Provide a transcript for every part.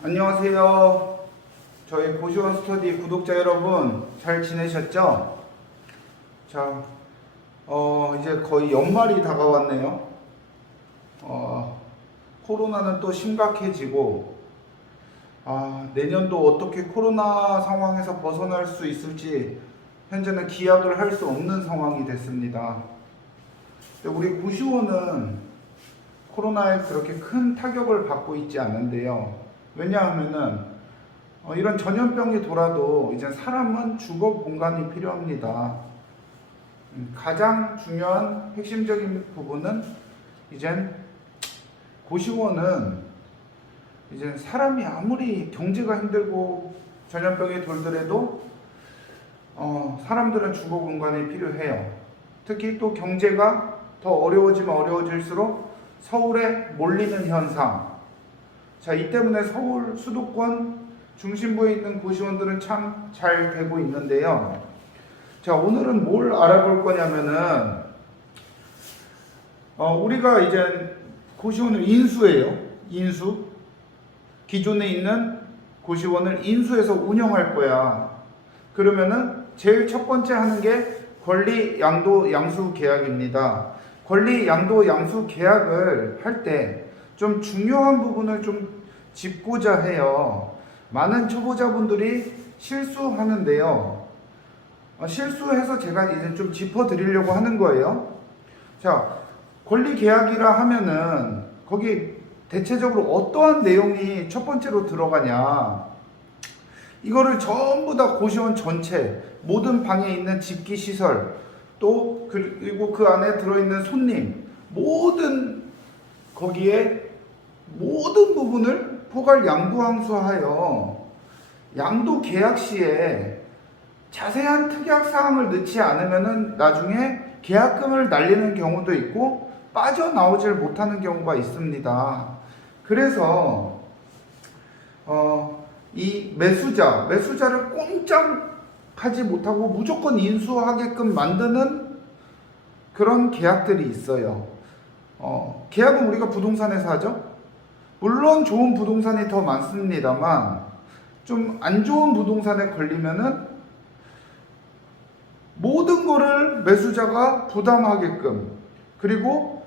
안녕하세요. 저희 고시원 스터디 구독자 여러분 잘 지내셨죠? 자, 이제 거의 연말이 다가왔네요. 코로나는 또 심각해지고, 내년도 어떻게 코로나 상황에서 벗어날 수 있을지 현재는 기약을 할 수 없는 상황이 됐습니다. 근데 우리 고시원은 코로나에 그렇게 큰 타격을 받고 있지 않은데요. 왜냐하면은 이런 전염병이 돌아도 이제 사람은 주거 공간이 필요합니다. 가장 중요한 핵심적인 부분은 이젠 고시원은 이제 사람이 아무리 경제가 힘들고 전염병이 돌더라도 사람들은 주거 공간이 필요해요. 특히 또 경제가 더 어려워지면 어려워질수록 서울에 몰리는 현상. 자, 이 때문에 서울 수도권 중심부에 있는 고시원들은 참 잘 되고 있는데요. 자, 오늘은 뭘 알아볼 거냐면은 우리가 이제 고시원을 인수해요. 인수. 기존에 있는 고시원을 인수해서 운영할 거야. 그러면은 제일 첫 번째 하는 게 권리 양도 양수 계약입니다. 권리 양도 양수 계약을 할 때 좀 중요한 부분을 좀 짚고자 해요. 많은 초보자분들이 실수하는데요. 실수해서 제가 이제 좀 짚어드리려고 하는 거예요. 자, 권리 계약이라 하면은 거기 대체적으로 어떠한 내용이 첫 번째로 들어가냐. 이거를 전부 다 고시원 전체, 모든 방에 있는 집기 시설, 또 그리고 그 안에 들어있는 손님, 모든 거기에 모든 부분을 포괄 양도항수하여 양도 계약 시에 자세한 특약 사항을 넣지 않으면은 나중에 계약금을 날리는 경우도 있고 빠져나오질 못하는 경우가 있습니다. 그래서 이 매수자를 꼼짝 하지 못하고 무조건 인수하게끔 만드는 그런 계약들이 있어요. 계약은 우리가 부동산에서 하죠. 물론 좋은 부동산이 더 많습니다만 좀 안 좋은 부동산에 걸리면은 모든 거를 매수자가 부담하게끔, 그리고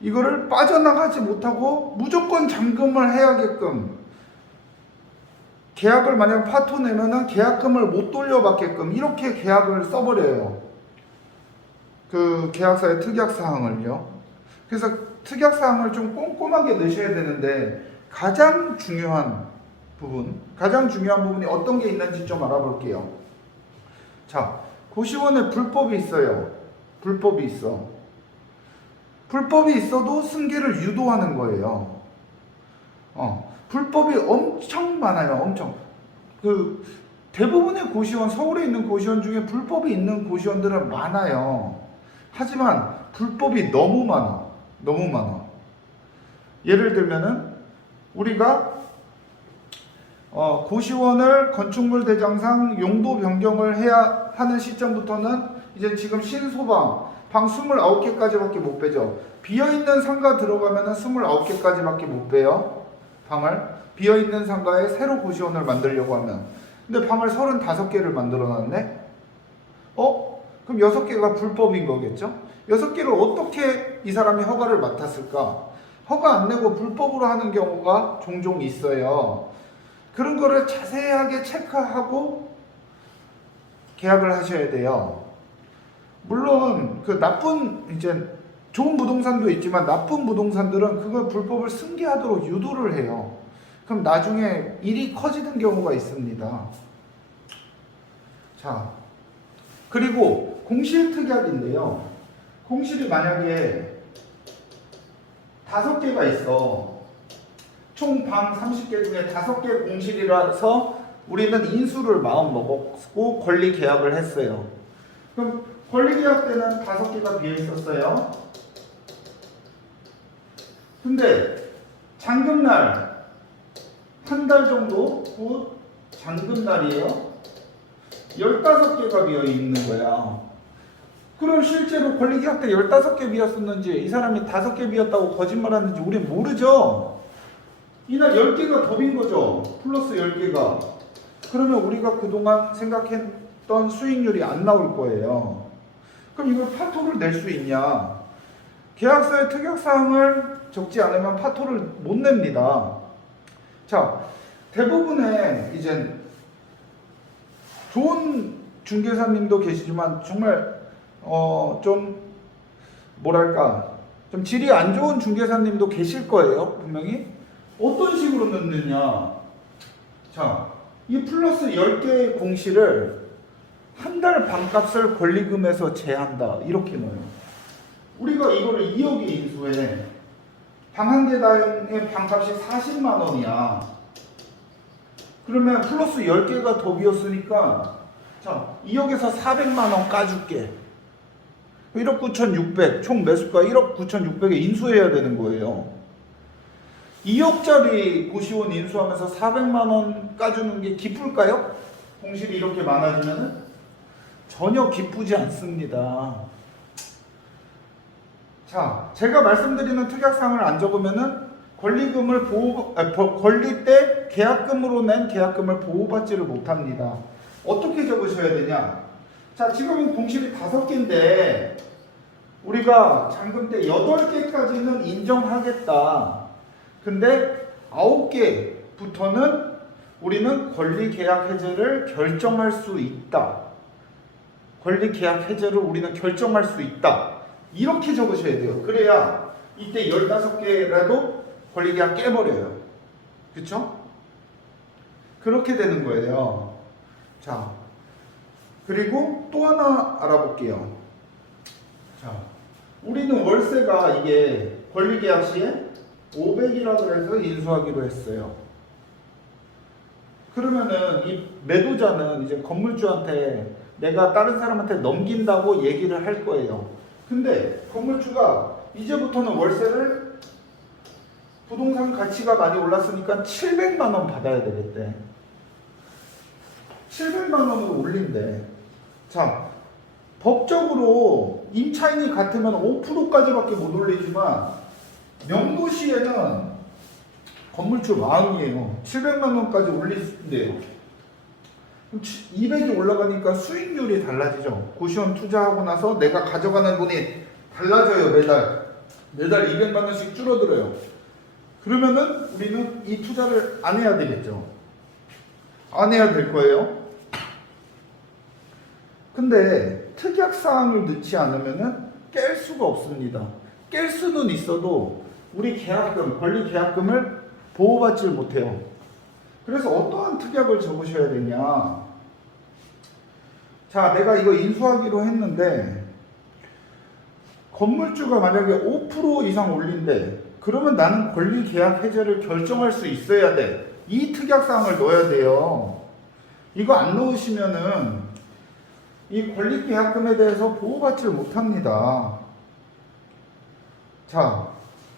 이거를 빠져나가지 못하고 무조건 잔금을 해야게끔, 계약을 만약 파토 내면은 계약금을 못 돌려받게끔 이렇게 계약을 써버려요. 그 계약서의 특약사항을요. 그래서 특약사항을 좀 꼼꼼하게 넣으셔야 되는데 가장 중요한 부분이 어떤 게 있는지 좀 알아볼게요. 자, 고시원에 불법이 있어요. 불법이 있어도 승계를 유도하는 거예요. 불법이 엄청 많아요. 엄청. 대부분의 고시원, 서울에 있는 고시원 중에 불법이 있는 고시원들은 많아요. 하지만 불법이 너무 많아. 예를 들면은 우리가 고시원을 건축물 대장상 용도 변경을 해야 하는 시점부터는 이제 지금 신소방 방 29개까지밖에 못 빼죠. 비어있는 상가 들어가면은 29개까지밖에 못 빼요. 방을 비어있는 상가에 새로 고시원을 만들려고 하면. 근데 방을 35개를 만들어 놨네? 그럼 6개가 불법인 거겠죠? 6개를 어떻게 이 사람이 허가를 맡았을까? 허가 안 내고 불법으로 하는 경우가 종종 있어요. 그런 거를 자세하게 체크하고 계약을 하셔야 돼요. 물론 이제 좋은 부동산도 있지만 나쁜 부동산들은 그걸 불법을 승계하도록 유도를 해요. 그럼 나중에 일이 커지는 경우가 있습니다. 자, 그리고 공실특약인데요. 공실이 만약에 5개가 있어. 총 방 30개 중에 5개 공실이라서 우리는 인수를 마음 먹었고 권리 계약을 했어요. 그럼 권리 계약 때는 5개가 비어 있었어요. 근데 잔금날 한 달 정도 후 잔금날이에요. 15개가 비어 있는 거야. 그럼 실제로 권리 계약 때 15개 비었었는지 이 사람이 5개 비었다고 거짓말하는지 우린 모르죠. 이날 10개가 더 빈 거죠. 플러스 10개가. 그러면 우리가 그동안 생각했던 수익률이 안 나올 거예요. 그럼 이걸 파토를 낼 수 있냐? 계약서의 특약사항을 적지 않으면 파토를 못 냅니다. 자, 대부분의 이제 좋은 중개사님도 계시지만 정말 좀 뭐랄까 좀 질이 안 좋은 중개사님도 계실 거예요. 분명히. 어떤 식으로 넣느냐. 자, 이 플러스 10개의 공시를 한 달 반값을 권리금에서 제한다. 이렇게 넣어요. 우리가 이거를 2억에 인수해. 방 한 개당의 반값이 40만 원이야. 그러면 플러스 10개가 더 비었으니까 자, 2억에서 400만 원 까줄게. 1억 9,600, 총 매수가 1억 9,600에 인수해야 되는 거예요. 2억짜리 고시원 인수하면서 400만 원 까주는 게 기쁠까요? 공실이 이렇게 많아지면은 전혀 기쁘지 않습니다. 자, 제가 말씀드리는 특약사항을 안 적으면은 권리금을 권리 때 계약금으로 낸 계약금을 보호받지를 못합니다. 어떻게 적으셔야 되냐? 자, 지금 공실이 5개인데 우리가 잔금 때 8개까지는 인정하겠다. 근데 9개부터는 우리는 권리계약 해제를 결정할 수 있다. 권리계약 해제를 우리는 결정할 수 있다. 이렇게 적으셔야 돼요. 그래야 이때 15개라도 권리계약 깨버려요. 그쵸? 그렇게 되는 거예요. 자, 그리고 또 하나 알아볼게요. 자, 우리는 월세가 이게 권리계약 시에 500이라고 해서 인수하기로 했어요. 그러면은 이 매도자는 이제 건물주한테 내가 다른 사람한테 넘긴다고 얘기를 할 거예요. 근데 건물주가 이제부터는 월세를 부동산 가치가 많이 올랐으니까 700만 원 받아야 되겠대. 700만 원으로 올린대. 자, 법적으로 임차인이 같으면 5%까지밖에 못 올리지만 명도시에는 건물주 마음이에요. 700만 원까지 올리는데요. 200이 올라가니까 수익률이 달라지죠. 고시원 투자하고 나서 내가 가져가는 돈이 달라져요. 매달 200만 원씩 줄어들어요. 그러면은 우리는 이 투자를 안 해야 되겠죠. 안 해야 될 거예요. 근데 특약사항을 넣지 않으면은 깰 수가 없습니다. 깰 수는 있어도 우리 계약금, 권리계약금을 보호받지 못해요. 그래서 어떠한 특약을 적으셔야 되냐. 자, 내가 이거 인수하기로 했는데 건물주가 만약에 5% 이상 올린대. 그러면 나는 권리계약 해제를 결정할 수 있어야 돼. 이 특약사항을 넣어야 돼요. 이거 안 넣으시면은 이 권리계약금에 대해서 보호받지를 못합니다. 자,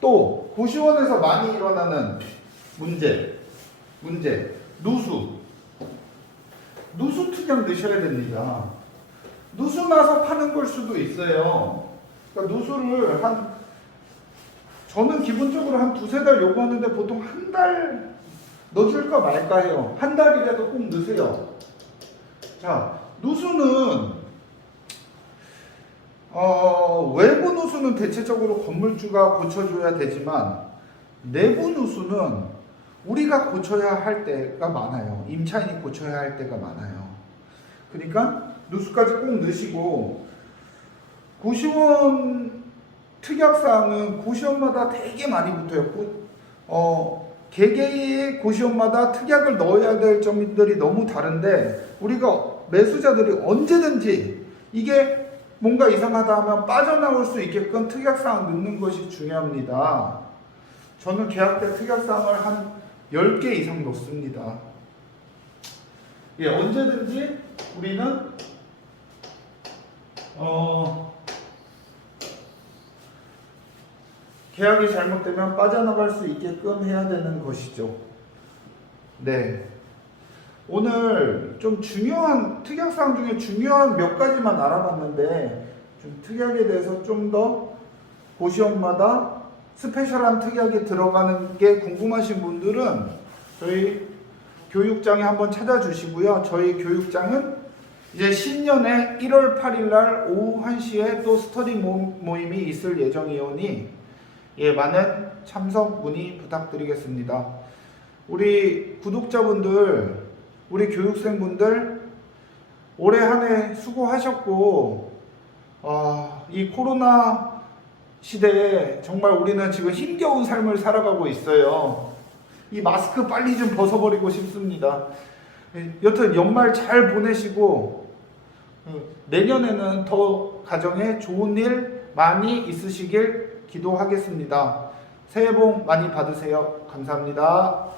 또 고시원에서 많이 일어나는 문제 누수 특약 넣으셔야 됩니다. 누수 나서 파는 걸 수도 있어요. 그러니까 누수를 저는 기본적으로 한 2-3달 요구하는데 보통 한 달 넣어줄까 말까 해요. 한 달이라도 꼭 넣으세요. 자, 누수는 외부 누수는 대체적으로 건물주가 고쳐줘야 되지만 내부 누수는 우리가 고쳐야 할 때가 많아요. 임차인이 고쳐야 할 때가 많아요. 그러니까 누수까지 꼭 넣으시고, 고시원 특약사항은 고시원마다 되게 많이 붙어요. 개개의 고시원마다 특약을 넣어야 될 점들이 너무 다른데 우리가 매수자들이 언제든지 이게 뭔가 이상하다 하면 빠져나올 수 있게끔 특약사항 넣는 것이 중요합니다. 저는 계약 때 특약사항을 한 10개 이상 넣습니다. 예, 언제든지 우리는 계약이 잘못되면 빠져나갈 수 있게끔 해야 되는 것이죠. 네. 오늘 좀 중요한 특약사항 중에 중요한 몇 가지만 알아봤는데 좀 특약에 대해서 좀 더 고시원마다 스페셜한 특약이 들어가는 게 궁금하신 분들은 저희 교육장에 한번 찾아주시고요. 저희 교육장은 이제 신년에 1월 8일 날 오후 1시에 또 스터디 모임이 있을 예정이오니 많은 참석 문의 부탁드리겠습니다. 우리 구독자분들, 우리 교육생분들 올해 한 해 수고하셨고 이 코로나 시대에 정말 우리는 지금 힘겨운 삶을 살아가고 있어요. 이 마스크 빨리 좀 벗어버리고 싶습니다. 여튼 연말 잘 보내시고 내년에는 더 가정에 좋은 일 많이 있으시길 기도하겠습니다. 새해 복 많이 받으세요. 감사합니다.